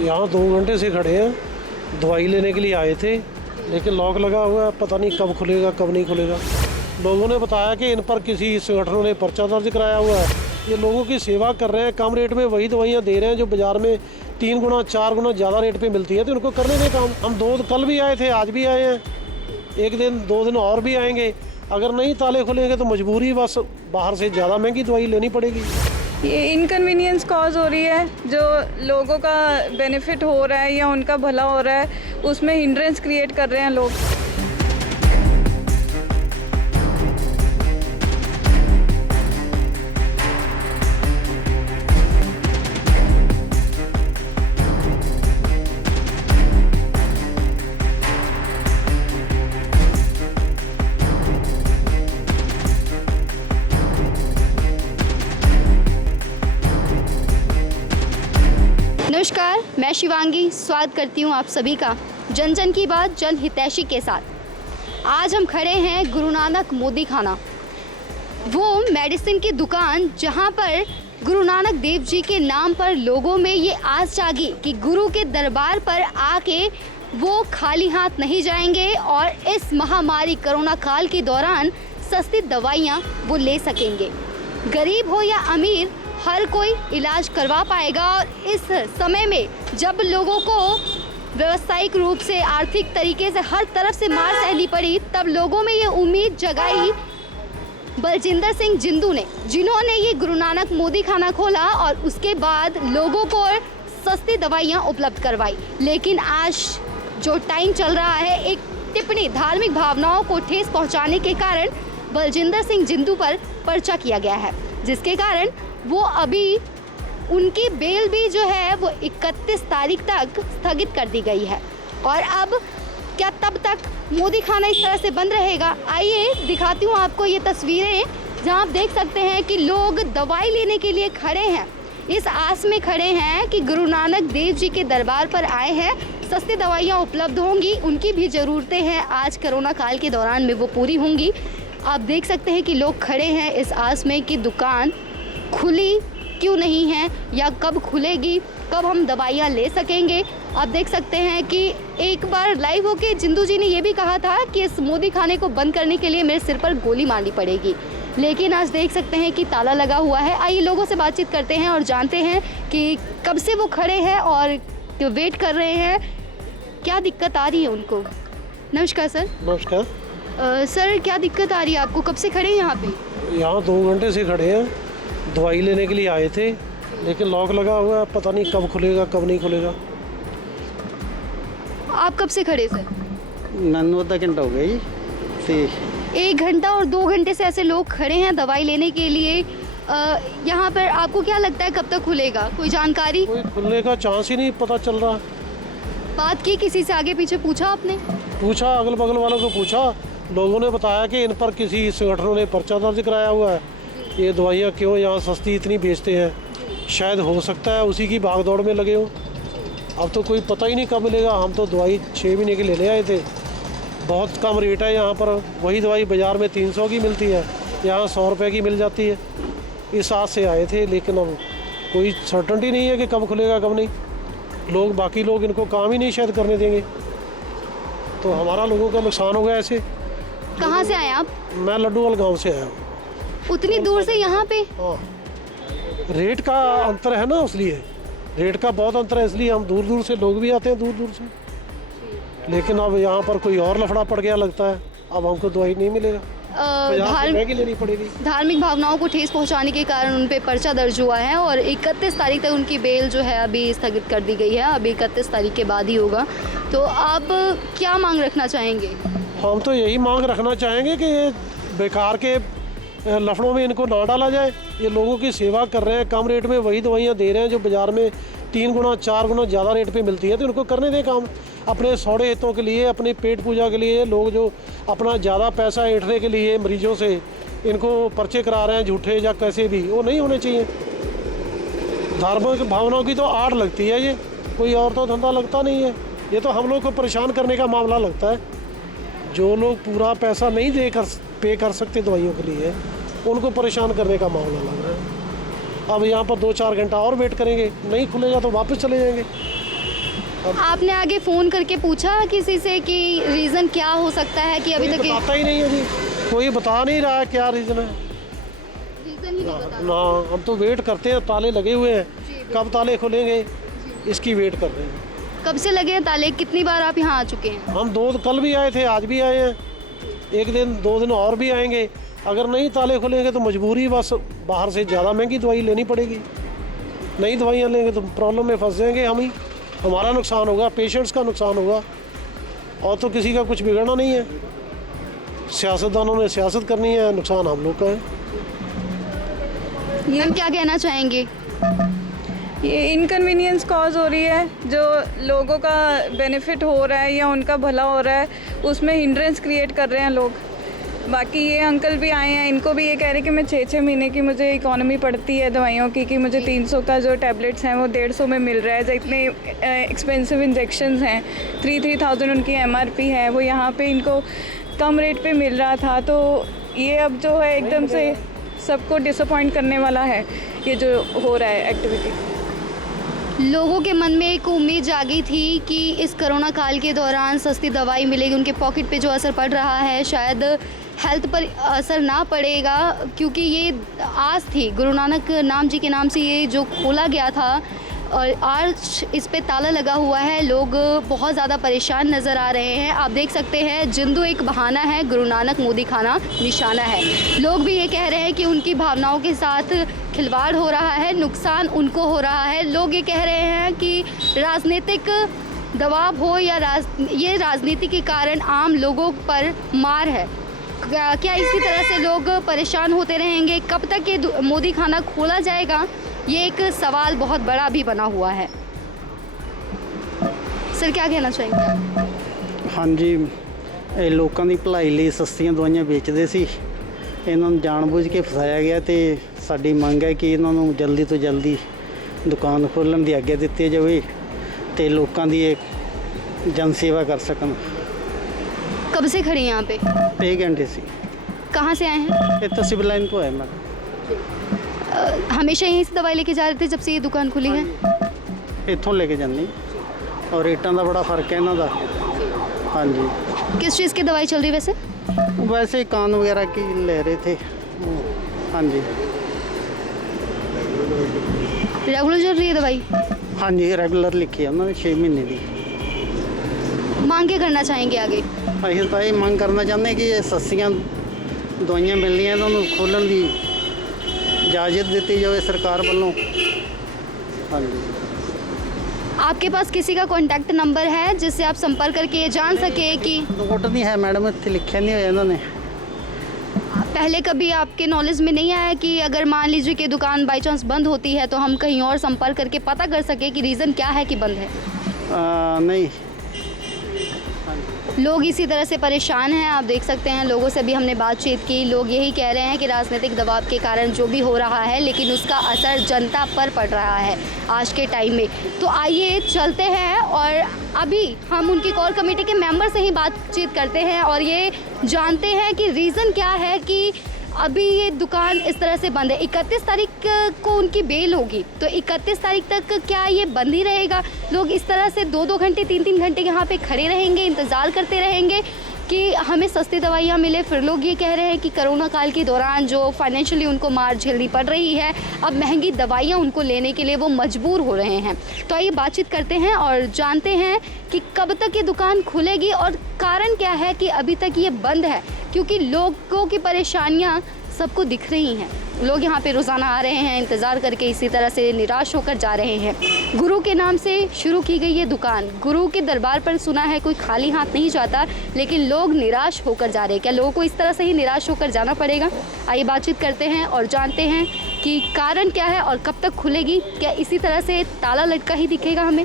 यहाँ 2 घंटे से खड़े हैं, दवाई लेने के लिए आए थे, लेकिन लॉक लगा हुआ है, पता नहीं कब खुलेगा कब नहीं खुलेगा। लोगों ने बताया कि इन पर किसी संगठनों ने पर्चा दर्ज कराया हुआ है। ये लोगों की सेवा कर रहे हैं, कम रेट में वही दवाइयाँ दे रहे हैं जो बाज़ार में 3 गुना 4 गुना ज़्यादा रेट पे मिलती है, तो इनको करने दें काम। हम कल भी आए थे, आज भी आए हैं, 1 दिन 2 दिन और भी आएंगे। अगर नहीं ताले खुलेंगे तो मजबूरी बस बाहर से ज़्यादा महंगी दवाई लेनी पड़ेगी। ये इनकन्वीनियंस कॉज हो रही है, जो लोगों का बेनिफिट हो रहा है या उनका भला हो रहा है, उसमें हिंड्रेंस क्रिएट कर रहे हैं लोग। नमस्कार, मैं शिवांगी स्वागत करती हूँ आप सभी का जन जन की बात जन हितैषी के साथ। आज हम खड़े हैं गुरु नानक मोदी खाना, वो मेडिसिन की दुकान जहाँ पर गुरु नानक देव जी के नाम पर लोगों में ये आस जागी कि गुरु के दरबार पर आके वो खाली हाथ नहीं जाएंगे और इस महामारी कोरोना काल के दौरान सस्ती दवाइयाँ वो ले सकेंगे। गरीब हो या अमीर, हर कोई इलाज करवा पाएगा। और इस समय में जब लोगों को व्यावसायिक रूप से, आर्थिक तरीके से हर तरफ से मार सहनी पड़ी, तब लोगों में ये उम्मीद जगाई बलजिंदर सिंह जिंदू ने, जिन्होंने ये गुरु नानक मोदी खाना खोला और उसके बाद लोगों को सस्ती दवाइयाँ उपलब्ध करवाई। लेकिन आज जो टाइम चल रहा है, एक टिप्पणी धार्मिक भावनाओं को ठेस पहुँचाने के कारण बलजिंदर सिंह जिंदू पर पर्चा किया गया है, जिसके कारण वो अभी उनकी बेल भी जो है वो 31 तारीख तक स्थगित कर दी गई है। और अब क्या तब तक मोदी खाना इस तरह से बंद रहेगा? आइए दिखाती हूँ आपको ये तस्वीरें, जहाँ आप देख सकते हैं कि लोग दवाई लेने के लिए खड़े हैं, इस आस में खड़े हैं कि गुरु नानक देव जी के दरबार पर आए हैं, सस्ती दवाइयाँ उपलब्ध होंगी, उनकी भी ज़रूरतें हैं आज कोरोना काल के दौरान में वो पूरी होंगी। आप देख सकते हैं कि लोग खड़े हैं इस आस में कि दुकान खुली क्यों नहीं है या कब खुलेगी, कब हम दवाइयाँ ले सकेंगे। आप देख सकते हैं कि एक बार लाइव होके जिंदू जी ने ये भी कहा था कि इस मोदी खाने को बंद करने के लिए मेरे सिर पर गोली मारनी पड़ेगी, लेकिन आज देख सकते हैं कि ताला लगा हुआ है। आइए लोगों से बातचीत करते हैं और जानते हैं कि कब से वो खड़े हैं और वेट कर रहे हैं, क्या दिक्कत आ रही है उनको। नमस्कार सर। नमस्कार। सर, क्या दिक्कत आ रही है आपको, कब से खड़े हैं यहाँ पे? यहाँ 2 घंटे से खड़े हैं, दवाई लेने के लिए आए थे, लेकिन लॉक लगा हुआ है, पता नहीं कब खुलेगा कब नहीं खुलेगा। आप कब से खड़े सर? नन्नू आधा घंटा हो गया जी। 1 घंटा और 2 घंटे से ऐसे लोग खड़े हैं दवाई लेने के लिए। यहाँ पर आपको क्या लगता है कब तक खुलेगा, कोई जानकारी? कोई खुलने का चांस ही नहीं पता चल रहा। बात की किसी से, आगे पीछे पूछा आपने? पूछा, अगल बगल वालों को पूछा, लोगों ने बताया कि इन पर किसी संगठनों ने पर्चा दर्ज कराया हुआ है, ये दवाइयाँ क्यों यहाँ सस्ती इतनी बेचते हैं। शायद हो सकता है उसी की भागदौड़ में लगे हो। अब तो कोई पता ही नहीं कब मिलेगा। हम तो दवाई 6 महीने की लेने आए थे, बहुत कम रेट है यहाँ पर। वही दवाई बाज़ार में 300 की मिलती है, यहाँ 100 रुपये की मिल जाती है। इस आस से आए थे, लेकिन अब कोई सर्टेनिटी नहीं है कि कब खुलेगा कब नहीं। बाकी लोग इनको काम ही नहीं शायद करने देंगे, तो हमारा लोगों का नुकसान होगा ऐसे। कहाँ से आए आप? मैं लड्डूवाल गाँव से आया हूँ। उतनी दूर से यहाँ पे? हाँ, रेट का अंतर है ना, इसलिए रेट का बहुत अंतर है, इसलिए हम दूर दूर से लोग भी आते हैं, दूर दूर से। लेकिन अब यहाँ पर कोई और लफड़ा पड़ गया लगता है, अब हमको दवाई नहीं मिलेगा, महंगी लेनी पड़ेगी। धार्मिक भावनाओं को ठेस पहुंचाने के कारण उन पे पर्चा दर्ज हुआ है और 31 तारीख तक उनकी बेल जो है अभी स्थगित कर दी गई है। अभी 31 तारीख के बाद ही होगा। तो आप क्या मांग रखना चाहेंगे? हम तो यही मांग रखना चाहेंगे कि ये बेकार के लफड़ों में इनको ना डाला जाए। ये लोगों की सेवा कर रहे हैं, कम रेट में वही दवाइयाँ दे रहे हैं जो बाज़ार में 3 गुना 4 गुना ज़्यादा रेट पे मिलती है, तो इनको करने दें काम। अपने सौड़े हितों के लिए, अपने पेट पूजा के लिए, लोग जो अपना ज़्यादा पैसा ऐंठने के लिए मरीजों से इनको पर्चे करा रहे हैं झूठे या कैसे भी, वो नहीं होने चाहिए। धार्मिक भावनाओं की तो आड़ लगती है, ये कोई और तो धंधा लगता नहीं है। ये तो हम लोग को परेशान करने का मामला लगता है। जो लोग पूरा पैसा नहीं पे कर सकते दवाइयों के लिए, उनको परेशान करने का मामला लग रहा है। अब यहाँ पर 2-4 घंटा और वेट करेंगे, नहीं खुलेगा तो वापस चले जाएंगे। आपने आगे फ़ोन करके पूछा किसी से कि रीज़न क्या हो सकता है कि अभी कोई तक ये बताता ही नहीं है जी, कोई बता नहीं रहा है क्या रीज़न है। रीज़न ही नहीं पता। ना हम तो वेट करते हैं, ताले लगे हुए हैं, कब ताले खुलेंगे इसकी वेट कर रहे हैं। कब से लगे हैं ताले? कितनी बार आप यहाँ आ चुके हैं? हम कल भी आए थे, आज भी आए हैं, एक दिन 2 दिन और भी आएंगे। अगर नहीं ताले खुलेंगे तो मजबूरी बस बाहर से ज़्यादा महंगी दवाई लेनी पड़ेगी। नई दवाइयाँ लेंगे तो प्रॉब्लम में फंस जाएंगे हम ही, हमारा नुकसान होगा, पेशेंट्स का नुकसान होगा, और तो किसी का कुछ बिगड़ना नहीं है। सियासतदानों ने सियासत करनी है, नुकसान हम लोग का है। हम क्या कहना चाहेंगे? ये इनकन्वीनियंस कॉज हो रही है, जो लोगों का बेनिफिट हो रहा है या उनका भला हो रहा है उसमें हिंड्रेंस क्रिएट कर रहे हैं लोग। बाकी ये अंकल भी आए हैं, इनको भी ये कह रहे हैं कि मैं 6-6 महीने की मुझे इकोनॉमी पड़ती है दवाइयों की, कि मुझे 300 का जो टैबलेट्स हैं वो 150 में मिल रहा है। जो इतने एक्सपेंसिव इंजेक्शंस हैं, 3,000 उनकी MRP है, वो यहाँ पे इनको कम रेट पे मिल रहा था। तो ये अब जो है एकदम से सबको डिसअपॉइंट करने वाला है ये जो हो रहा है एक्टिविटी। लोगों के मन में एक उम्मीद जागी थी कि इस कोरोना काल के दौरान सस्ती दवाई मिलेगी, उनके पॉकेट पे जो असर पड़ रहा है शायद हेल्थ पर असर ना पड़ेगा, क्योंकि ये आस थी। गुरु नानक नाम जी के नाम से ये जो खोला गया था और आज इस पे ताला लगा हुआ है। लोग बहुत ज़्यादा परेशान नज़र आ रहे हैं। आप देख सकते हैं जिंदू एक बहाना है, गुरु नानक मोदी खाना निशाना है। लोग भी ये कह रहे हैं कि उनकी भावनाओं के साथ खिलवाड़ हो रहा है, नुकसान उनको हो रहा है। लोग ये कह रहे हैं कि राजनीतिक दबाव हो या ये राजनीति के कारण आम लोगों पर मार है। क्या इसी तरह से लोग परेशान होते रहेंगे? कब तक ये मोदी खाना खोला जाएगा, ये एक सवाल बहुत बड़ा भी बना हुआ है। सर क्या कहना चाहेंगे? हाँ जी, ਇਹ ਲੋਕਾਂ ਦੀ ਭਲਾਈ ਲਈ ਸਸਤੀਆਂ ਦਵਾਈਆਂ ਵੇਚਦੇ ਸੀ, ਇਹਨਾਂ ਨੂੰ ਜਾਣਬੁੱਝ ਕੇ ਫਸਾਇਆ ਗਿਆ ਤੇ ਸਾਡੀ ਮੰਗ ਹੈ ਕਿ ਇਹਨਾਂ ਨੂੰ ਜਲਦੀ ਤੋਂ ਜਲਦੀ ਦੁਕਾਨ ਖੋਲ੍ਹਣ ਦੀ ਆਗਿਆ ਦਿੱਤੀ ਜਾਵੇ ਤੇ ਲੋਕਾਂ ਦੀ ਇੱਕ ਜਨ ਸੇਵਾ ਕਰ ਸਕਣ। कब से खड़ी हैं यहाँ पे? 1 घंटे से। कहाँ से आए हैं? ਇੱਥੇ ਸਿਵਲ ਲਾਈਨ ਤੋਂ ਆਇਆ ਮੈਂ। हमेशा यहीं से दवाई लेके जा रहे थे जब से ये दुकान खुली है? ਇੱਥੋਂ ਲੈ ਕੇ ਜਾਂਦੀ और रेटां ਦਾ बड़ा फर्क है ਇਹਨਾਂ ਦਾ। हाँ जी। किस चीज़ की दवाई चल रही वैसे? वैसे ही कान वगैरह की ले रहे थे। हाँ जी। रेगुलर चल रही है दवाई? हाँ जी, रेगुलर लिखी है उन्होंने 6 महीने की। मांग क्या करना चाहेंगे आगे? ਅਸੀਂ ਤਾਂ ਇਹ ਮੰਗ ਕਰਨਾ ਚਾਹੁੰਦੇ ਕਿ ਇਹ ਸਸਤੀਆਂ ਦਵਾਈਆਂ ਮਿਲਣੀਆਂ ਇਹਨਾਂ ਨੂੰ ਖੋਲ੍ਹਣ ਦੀ इजाज़त ਦਿੱਤੀ ਜਾਵੇ ਸਰਕਾਰ ਵੱਲੋਂ। हाँ जी। आपके पास किसी का कॉन्टैक्ट नंबर है जिससे आप संपर्क करके ये जान सके कि नोट नहीं है मैडम, ਇੱਥੇ ਲਿਖਿਆ नहीं होया इन्होंने। पहले कभी आपके नॉलेज में नहीं आया कि अगर मान लीजिए कि दुकान बाई चांस बंद होती है तो हम कहीं और संपर्क करके पता कर सके कि रीज़न क्या है कि बंद है? नहीं। लोग इसी तरह से परेशान हैं। आप देख सकते हैं लोगों से भी हमने बातचीत की, लोग यही कह रहे हैं कि राजनीतिक दबाव के कारण जो भी हो रहा है लेकिन उसका असर जनता पर पड़ रहा है आज के टाइम में। तो आइए चलते हैं और अभी हम उनकी कोर कमेटी के मेंबर से ही बातचीत करते हैं और ये जानते हैं कि रीज़न क्या है कि अभी ये दुकान इस तरह से बंद है। 31 तारीख को उनकी बेल होगी, तो 31 तारीख तक क्या ये बंद ही रहेगा? लोग इस तरह से 2-2 घंटे 3-3 घंटे यहाँ पे खड़े रहेंगे, इंतज़ार करते रहेंगे कि हमें सस्ती दवाइयाँ मिले। फिर लोग ये कह रहे हैं कि कोरोना काल के दौरान जो फाइनेंशियली उनको मार झेलनी पड़ रही है, अब महंगी दवाइयाँ उनको लेने के लिए वो मजबूर हो रहे हैं। तो आइए बातचीत करते हैं और जानते हैं कि कब तक ये दुकान खुलेगी और कारण क्या है कि अभी तक ये बंद है, क्योंकि लोगों की परेशानियाँ सबको दिख रही हैं। लोग यहाँ पे रोज़ाना आ रहे हैं, इंतज़ार करके इसी तरह से निराश होकर जा रहे हैं। गुरु के नाम से शुरू की गई ये दुकान, गुरु के दरबार पर सुना है कोई खाली हाथ नहीं जाता, लेकिन लोग निराश होकर जा रहे हैं। क्या लोगों को इस तरह से ही निराश होकर जाना पड़ेगा? आइए बातचीत करते हैं और जानते हैं कि कारण क्या है और कब तक खुलेगी। क्या इसी तरह से ताला लटका ही दिखेगा हमें?